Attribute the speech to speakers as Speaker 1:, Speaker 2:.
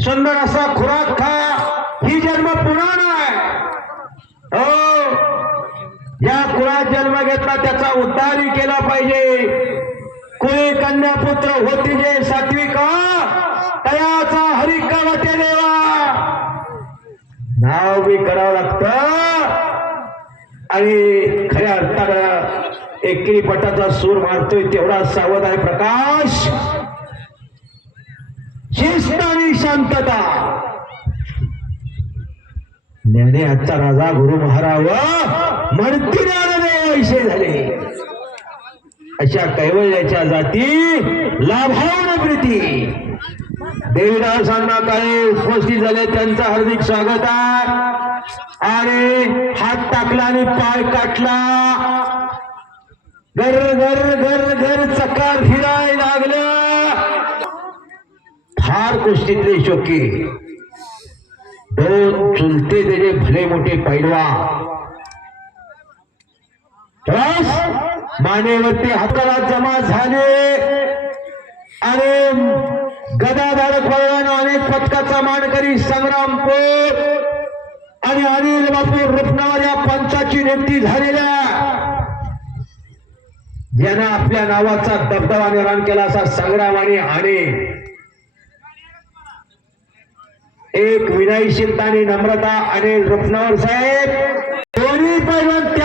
Speaker 1: सुंदर असा खुराक खा ही जन्म पुराण आहे. हो. या कुळात जन्म घेतला त्याचा उद्धारही केला पाहिजे. कुळे कन्या पुत्र होती जे सात्विका तयाचा हरिका वाटे देवा. नाव बी करावं लागत. आणि खऱ्या अर्थानं एकेरी पटाचा सूर मारतोय तेवढा सावध आहे प्रकाश. शिस्त आणि शांतता. ज्ञाने आजचा राजा गुरु महाराज म्हणती वैसे झाले. अशा कैवल्याच्या जाती लाभावून प्रीती. देवीदासांना काही उपस्थित झाले त्यांचं हार्दिक स्वागत आहे. आणि हात टाकला आणि पाय काटला. घर घर घर घर चकार फिरायला लागलं. फार कुस्तीतले शोकी दोन चुलते त्याचे भले मोठे पैलवा. मानेवरती हाताला जमा झाले. आणि गदाधारक पैलवान अनेक पथकाचा मानकरी संग्रामपूर. आणि अनिल बापू रुपणार या पंचाची नियुक्ती झालेल्या. यानं आपल्या नावाचा दबदबा निर्माण केला असा संग्राम आणि हाणे. એક વિનયશીલતાની નમ્રતા અને રત્નવર સાહેબ. કોની પણ